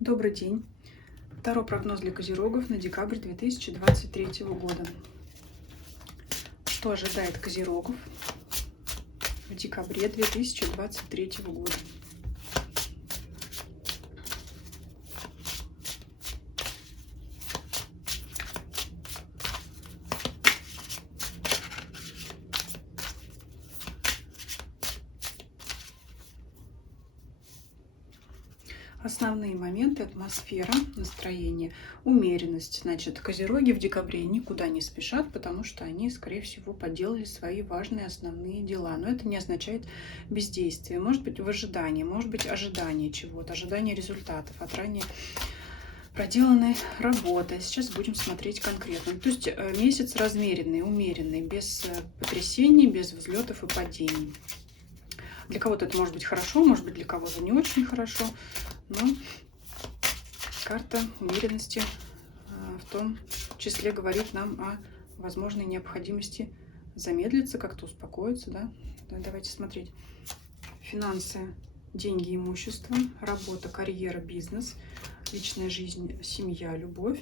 Добрый день. Таро прогноз для козерогов на декабрь 2023 года. Что ожидает козерогов в декабре 2023 года? Основные моменты: атмосфера, настроение, умеренность. Значит, козероги в декабре никуда не спешат, потому что они, скорее всего, поделали свои важные основные дела. Но это не означает бездействие. Может быть, в ожидании, может быть, ожидание чего-то, ожидание результатов от ранее проделанной работы. Сейчас будем смотреть конкретно. То есть месяц размеренный, умеренный, без потрясений, без взлетов и падений. Для кого-то это может быть хорошо, может быть, для кого-то не очень хорошо. Но карта умеренности в том числе говорит нам о возможной необходимости замедлиться, как-то успокоиться. Да? Давайте смотреть. Финансы, деньги, имущество, работа, карьера, бизнес, личная жизнь, семья, любовь,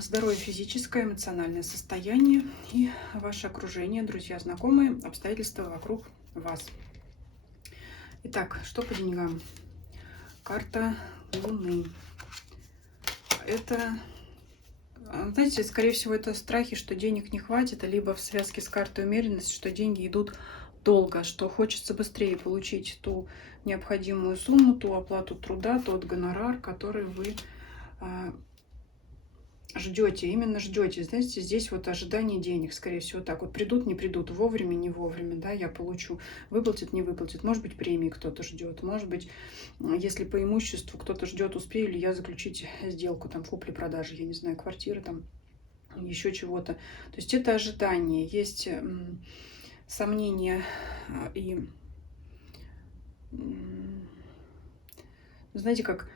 здоровье физическое, эмоциональное состояние и ваше окружение, друзья, знакомые, обстоятельства вокруг вас. Итак, что по деньгам? Карта Луны. Это, знаете, скорее всего, это страхи, что денег не хватит, либо в связке с картой умеренности, что деньги идут долго, что хочется быстрее получить ту необходимую сумму, ту оплату труда, тот гонорар, который вы ждете, именно ждете. Знаете, здесь вот ожидание денег, скорее всего, так вот придут, не придут, вовремя, не вовремя, да, я получу, выплатит, не выплатит, может быть, премии кто-то ждет, может быть, если по имуществу кто-то ждет, успею ли я заключить сделку, там, купли-продажи, я не знаю, квартиры, там, еще чего-то. То есть это ожидание, есть сомнения и, знаете, как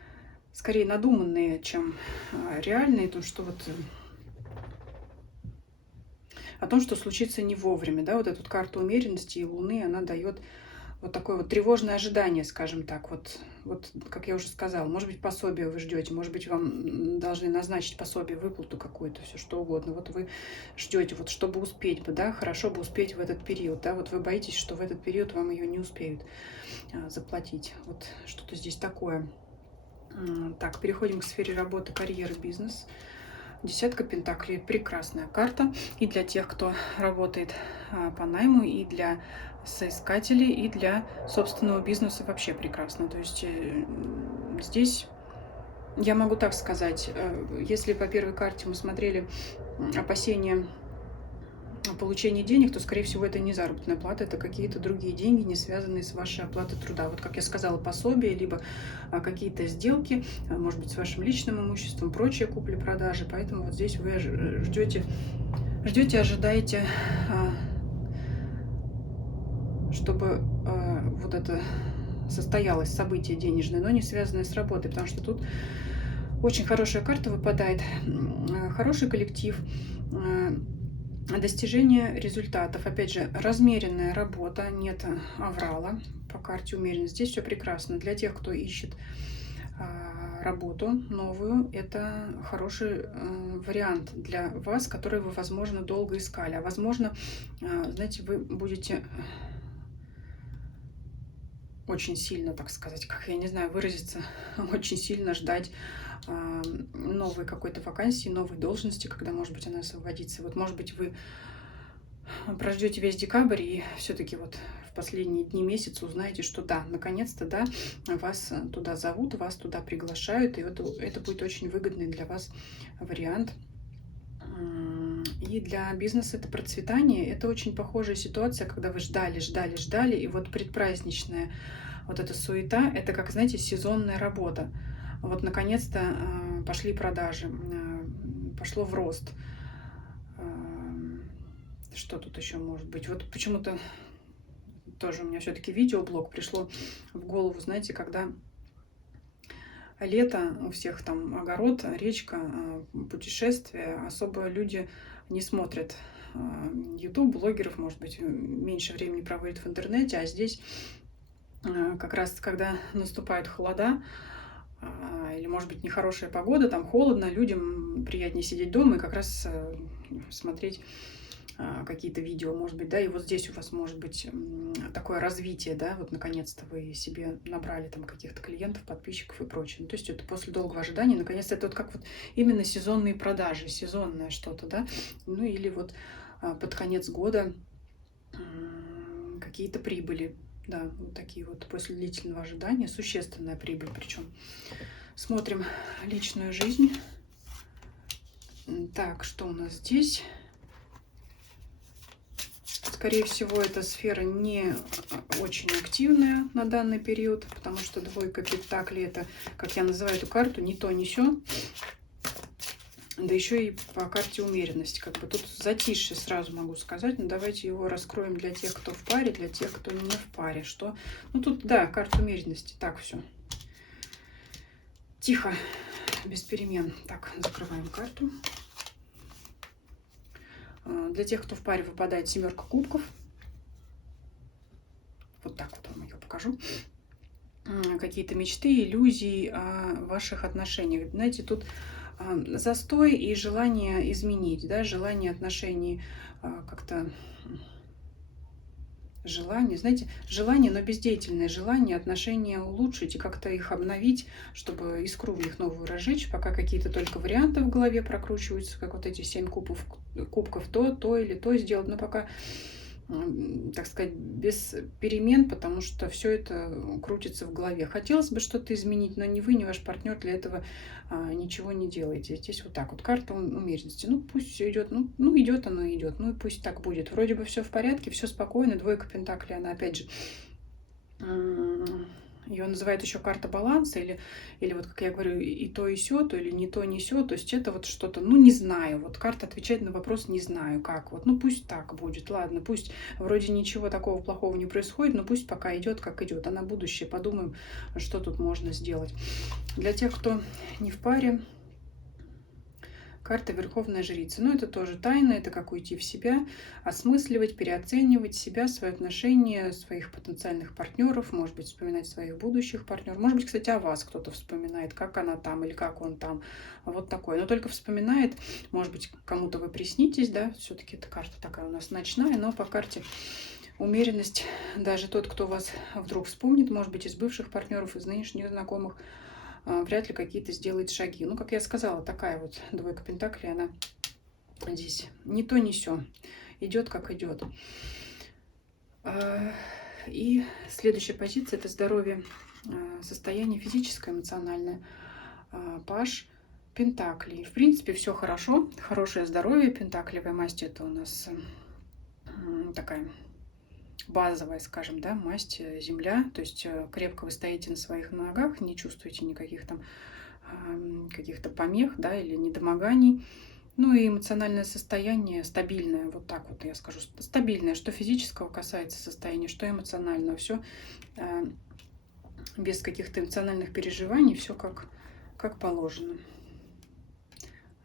скорее надуманные, чем реальные, то, что вот о том, что случится не вовремя, да, вот эту карту умеренности и Луны, она дает вот такое вот тревожное ожидание, скажем так, вот, как я уже сказала, может быть, пособие вы ждете, может быть, вам должны назначить пособие, выплату какую-то, все что угодно, вот вы ждете, вот чтобы успеть бы, да, хорошо бы успеть в этот период, да, вот вы боитесь, что в этот период вам ее не успеют заплатить, вот что-то здесь такое. Так, переходим к сфере работы, карьеры, бизнес. Десятка пентаклей. Прекрасная карта и для тех, кто работает по найму, и для соискателей, и для собственного бизнеса вообще прекрасно. То есть здесь я могу так сказать, если по первой карте мы смотрели опасения получения денег, то, скорее всего, это не заработная плата, это какие-то другие деньги, не связанные с вашей оплатой труда. Вот, как я сказала, пособие, либо какие-то сделки, может быть, с вашим личным имуществом, прочие купли-продажи. Поэтому вот здесь вы ждете, ожидаете, чтобы вот это состоялось событие денежное, но не связанное с работой, потому что тут очень хорошая карта выпадает, хороший коллектив, достижение результатов. Опять же, размеренная работа, нет аврала по карте умеренность. Здесь все прекрасно. Для тех, кто ищет работу новую, это хороший вариант для вас, который вы, возможно, долго искали. А возможно, знаете, вы будете очень сильно, так сказать, как я не знаю выразиться, очень сильно ждать новой какой-то вакансии, новой должности, когда, может быть, она освободится. Вот, может быть, вы прождете весь декабрь и все-таки вот в последние дни месяца узнаете, что да, наконец-то, да, вас туда зовут, вас туда приглашают, и это будет очень выгодный для вас вариант. И для бизнеса это процветание. Это очень похожая ситуация, когда вы ждали, ждали, ждали, и вот предпраздничная вот эта суета, это как, знаете, сезонная работа. Вот наконец-то пошли продажи, пошло в рост. Что тут еще может быть? Вот почему-то тоже у меня все-таки видеоблог пришло в голову, знаете, когда лето, у всех там огород, речка, путешествия, особо люди не смотрят YouTube, блогеров, может быть, меньше времени проводят в интернете, а здесь как раз, когда наступают холода, или, может быть, нехорошая погода, там холодно, людям приятнее сидеть дома и как раз смотреть какие-то видео, может быть, да, и вот здесь у вас может быть такое развитие, да, вот наконец-то вы себе набрали там каких-то клиентов, подписчиков и прочее. Ну, то есть это после долгого ожидания, наконец-то это вот как вот именно сезонные продажи, сезонное что-то, да, ну или вот под конец года какие-то прибыли, да, вот такие вот после длительного ожидания, существенная прибыль причем. Смотрим личную жизнь. Так, что у нас здесь? Скорее всего, эта сфера не очень активная на данный период, потому что двойка пентаклей — это, как я называю эту карту, не то, не сё. Да еще и по карте умеренности. Как бы тут затишье, сразу могу сказать. Но давайте его раскроем для тех, кто в паре, для тех, кто не в паре. Что? Ну тут, да, карта умеренности. Так, все. Тихо, без перемен. Так, закрываем карту. Для тех, кто в паре, выпадает семерка кубков. Вот так вот вам ее покажу. Какие-то мечты, иллюзии о ваших отношениях. Знаете, тут застой и желание изменить, да, желание отношений как-то... Желание, знаете, желание, но бездеятельное желание отношения улучшить и как-то их обновить, чтобы искру в них новую разжечь, пока какие-то только варианты в голове прокручиваются, как вот эти 7 кубков, то или то сделать, но пока, так сказать, без перемен, потому что все это крутится в голове. Хотелось бы что-то изменить, но ни вы, ни ваш партнер для этого ничего не делаете. Здесь вот так вот карта умеренности. Ну пусть все идет, ну идет оно идет, ну и пусть так будет. Вроде бы все в порядке, все спокойно. Двойка пентаклей, она опять же, ее называют еще карта баланса, или вот, как я говорю, и то, и сё, то или не то, не сё. То есть это вот что-то, ну, не знаю. Вот карта отвечает на вопрос «не знаю как». Вот, ну, пусть так будет, ладно, пусть вроде ничего такого плохого не происходит, но пусть пока идет, как идет. А на будущее подумаем, что тут можно сделать. Для тех, кто не в паре, карта Верховная Жрица. Ну, это тоже тайна, это как уйти в себя, осмысливать, переоценивать себя, свои отношения, своих потенциальных партнеров, может быть, вспоминать своих будущих партнеров. Может быть, кстати, о вас кто-то вспоминает, как она там или как он там. Вот такое. Но только вспоминает, может быть, кому-то вы приснитесь, да, все-таки эта карта такая у нас ночная, но по карте умеренность, даже тот, кто вас вдруг вспомнит, может быть, из бывших партнеров, из нынешних знакомых, вряд ли какие-то сделает шаги. Ну, как я сказала, такая вот двойка пентаклей, она здесь не то, не сё. Идет, как идет. И следующая позиция — это здоровье, состояние физическое, эмоциональное. Паж пентаклей. В принципе, все хорошо. Хорошее здоровье. Пентаклевая масть — это у нас такая базовая, скажем, да, масть, земля, то есть крепко вы стоите на своих ногах, не чувствуете никаких там каких-то помех, да, или недомоганий. Ну и эмоциональное состояние стабильное, вот так вот я скажу, стабильное, что физического касается состояния, что эмоционального, все без каких-то эмоциональных переживаний, все как положено.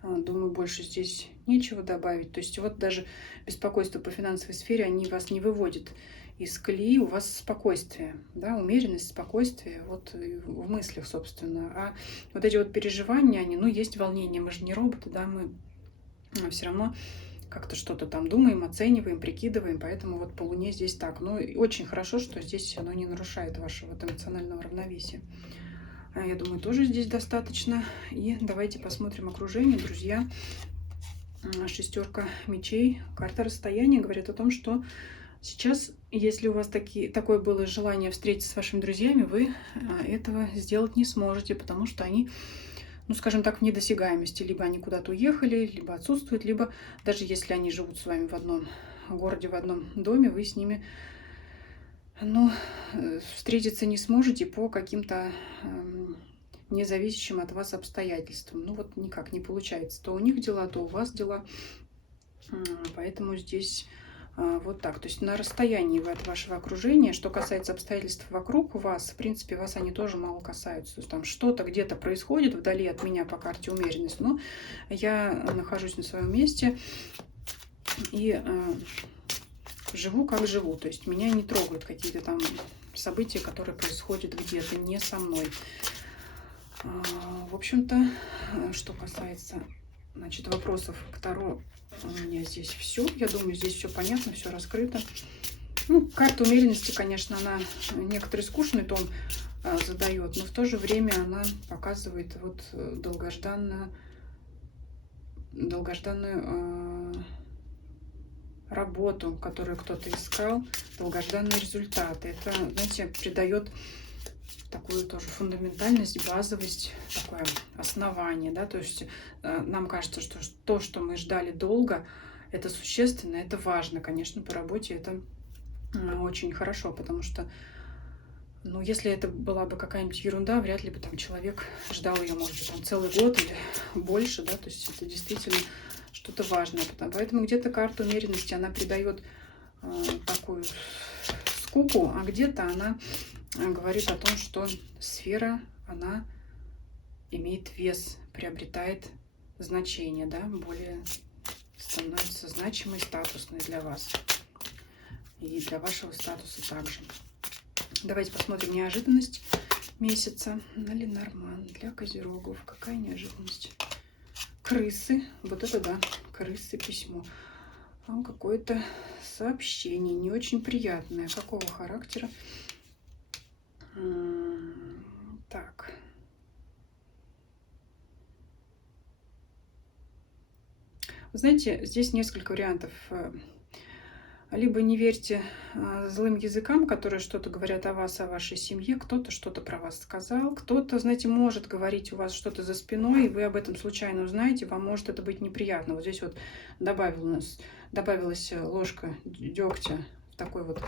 Думаю, больше здесь нечего добавить. То есть вот даже беспокойство по финансовой сфере, они вас не выводят из колеи, у вас спокойствие, да, умеренность, спокойствие, вот в мыслях, собственно. А вот эти вот переживания, они, ну, есть волнение, мы же не роботы, да, мы все равно как-то что-то там думаем, оцениваем, прикидываем, поэтому вот по Луне здесь так. Ну, и очень хорошо, что здесь оно не нарушает вашего вот эмоционального равновесия. Я думаю, тоже здесь достаточно. И давайте посмотрим окружение, друзья. Шестерка мечей, карта расстояния говорит о том, что сейчас, если у вас такое было желание встретиться с вашими друзьями, вы этого сделать не сможете, потому что они, ну, скажем так, в недосягаемости. Либо они куда-то уехали, либо отсутствуют, либо даже если они живут с вами в одном городе, в одном доме, вы с ними, ну, встретиться не сможете по каким-то независящим от вас обстоятельствам. Ну вот никак не получается. То у них дела, то у вас дела. Поэтому здесь вот так. То есть на расстоянии вы от вашего окружения. Что касается обстоятельств вокруг вас, в принципе, вас они тоже мало касаются. То есть там что-то где-то происходит вдали от меня по карте умеренность. Но я нахожусь на своем месте и живу, как живу. То есть меня не трогают какие-то там события, которые происходят где-то не со мной. В общем-то, что касается, значит, вопросов к Таро, у меня здесь все. Я думаю, здесь все понятно, все раскрыто. Ну, карта умеренности, конечно, она некоторый скучный тон задает, но в то же время она показывает вот долгожданную работу, которую кто-то искал, долгожданные результаты. Это, знаете, придает такую тоже фундаментальность, базовость, такое основание, да, то есть нам кажется, что то, что мы ждали долго, это существенно, это важно, конечно, по работе это очень хорошо, потому что, ну, если это была бы какая-нибудь ерунда, вряд ли бы там человек ждал ее, может быть, там целый год или больше, да, то есть это действительно что-то важное. Поэтому где-то карта умеренности, она придает такую скуку, а где-то она говорит о том, что сфера, она имеет вес, приобретает значение, да, более становится значимой, статусной для вас и для вашего статуса также. Давайте посмотрим неожиданность месяца на Ленорман для козерогов. Какая неожиданность? Крысы. Вот это да, крысы, письмо. Какое-то сообщение не очень приятное. Какого характера? Так. Вы знаете, здесь несколько вариантов. Либо не верьте злым языкам, которые что-то говорят о вас, о вашей семье. Кто-то что-то про вас сказал. Кто-то, знаете, может говорить у вас что-то за спиной, и вы об этом случайно узнаете. Вам может это быть неприятно. Вот здесь вот добавилась ложка дегтя в такой вот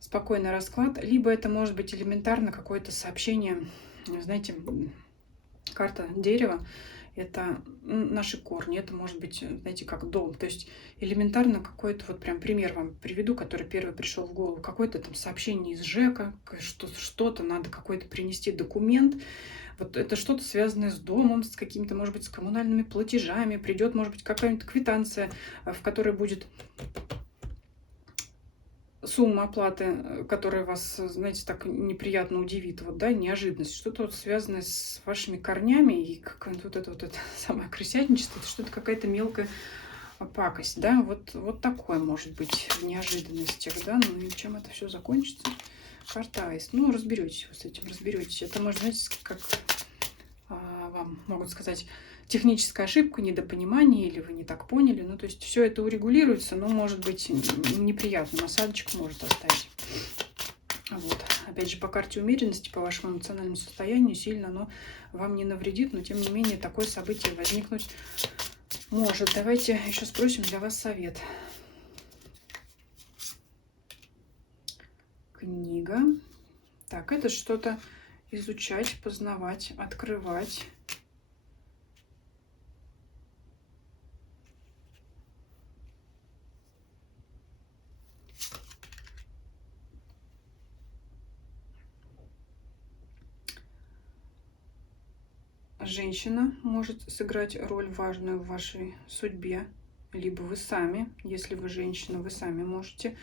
спокойный расклад. Либо это может быть элементарно какое-то сообщение. Знаете, карта дерева. Это наши корни, это может быть, знаете, как дом. То есть элементарно какой-то, вот прям пример вам приведу, который первый пришел в голову. Какое-то там сообщение из ЖЭКа, что-то надо какой-то принести документ. Вот это что-то связанное с домом, с какими-то, может быть, с коммунальными платежами. Придет, может быть, какая-нибудь квитанция, в которой будет сумма оплаты, которая вас, знаете, так неприятно удивит, вот, да, неожиданность, что-то вот связанное с вашими корнями, и как вот это самое крысятничество, это что-то какая-то мелкая пакость, да, вот такое может быть в неожиданностях, да, ну и чем это все закончится? Карта Айс. Ну, разберетесь вы с этим, разберетесь. Это может, знаете, как вам могут сказать, техническая ошибка, недопонимание, или вы не так поняли. Ну, то есть все это урегулируется, но может быть неприятным осадочек может оставить. Вот. Опять же, по карте умеренности, по вашему эмоциональному состоянию сильно оно вам не навредит, но тем не менее такое событие возникнуть может. Давайте еще спросим для вас совет. Книга. Так, это что-то изучать, познавать, открывать. Женщина может сыграть роль важную в вашей судьбе, либо вы сами, если вы женщина, вы сами можете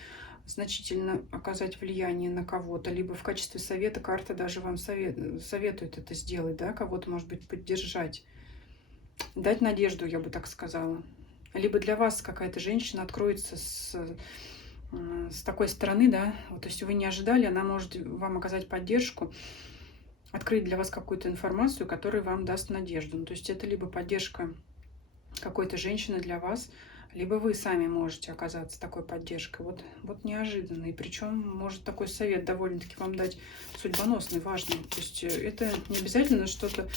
значительно оказать влияние на кого-то, либо в качестве совета карта даже вам советует это сделать, да, кого-то, может быть, поддержать, дать надежду, я бы так сказала. Либо для вас какая-то женщина откроется с такой стороны, да, вот, то есть вы не ожидали, она может вам оказать поддержку, открыть для вас какую-то информацию, которая вам даст надежду. Ну, то есть это либо поддержка какой-то женщины для вас, либо вы сами можете оказаться такой поддержкой. Вот неожиданно. И причем может такой совет довольно-таки вам дать судьбоносный, важный. То есть это не обязательно что-то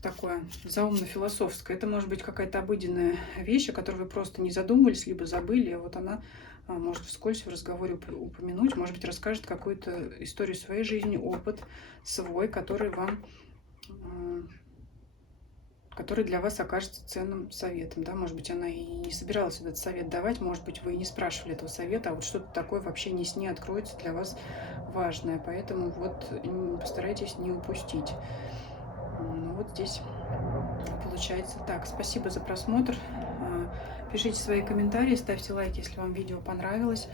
такое заумно-философское. Это может быть какая-то обыденная вещь, о которой вы просто не задумывались, либо забыли. А вот она может вскользь в разговоре упомянуть, может быть, расскажет какую-то историю своей жизни, опыт свой, который для вас окажется ценным советом. Да? Может быть, она и не собиралась этот совет давать, может быть, вы и не спрашивали этого совета, а вот что-то такое в общении с ней откроется для вас важное. Поэтому вот постарайтесь не упустить. Ну, вот здесь получается так. Спасибо за просмотр. Пишите свои комментарии, ставьте лайк, если вам видео понравилось.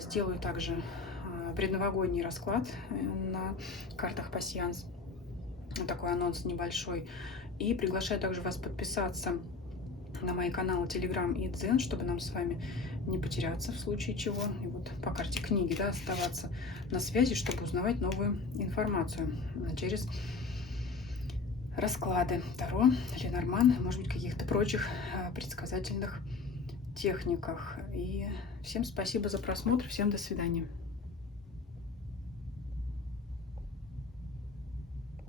Сделаю также предновогодний расклад на картах пасьянс. Такой анонс небольшой. И приглашаю также вас подписаться на мои каналы Telegram и Дзен, чтобы нам с вами не потеряться в случае чего. И вот по карте книги, да, оставаться на связи, чтобы узнавать новую информацию через расклады Таро, Ленорман, может быть, каких-то прочих предсказательных техниках. И всем спасибо за просмотр, всем до свидания.